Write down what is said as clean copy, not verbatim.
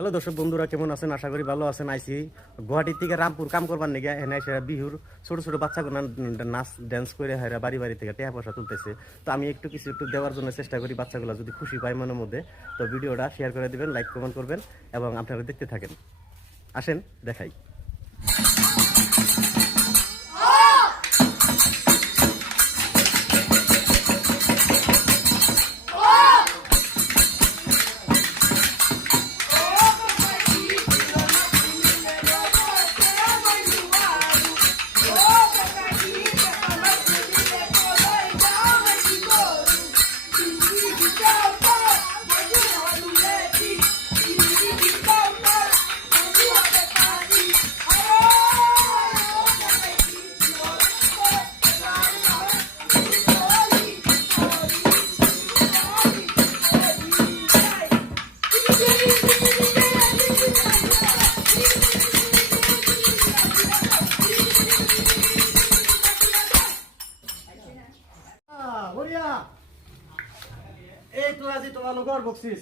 Hello দর্শক বন্ধুরা, কেমন আছেন? আশা করি ভালো আছেন। আইসি গুয়াহাটি থেকে রামপুর কাম করবার নিগে এনে এসে বিহুর ছোট ছোট বাচ্চাগুলো নাচ ড্যান্স করে হেরা বাড়ি বাড়ি থেকে টাকা পয়সা তুলতেছে। তো আমি একটু দেওয়ার জন্য চেষ্টা করি, বাচ্চাগুলো যদি খুশি পায় মনের মধ্যে। তো ভিডিওটা শেয়ার করে দিবেন, লাইক কমেন্ট করবেন এবং আপনারা দেখতে থাকেন। আসেন দেখাই। এই তো আজি তোমার লগর বকছিস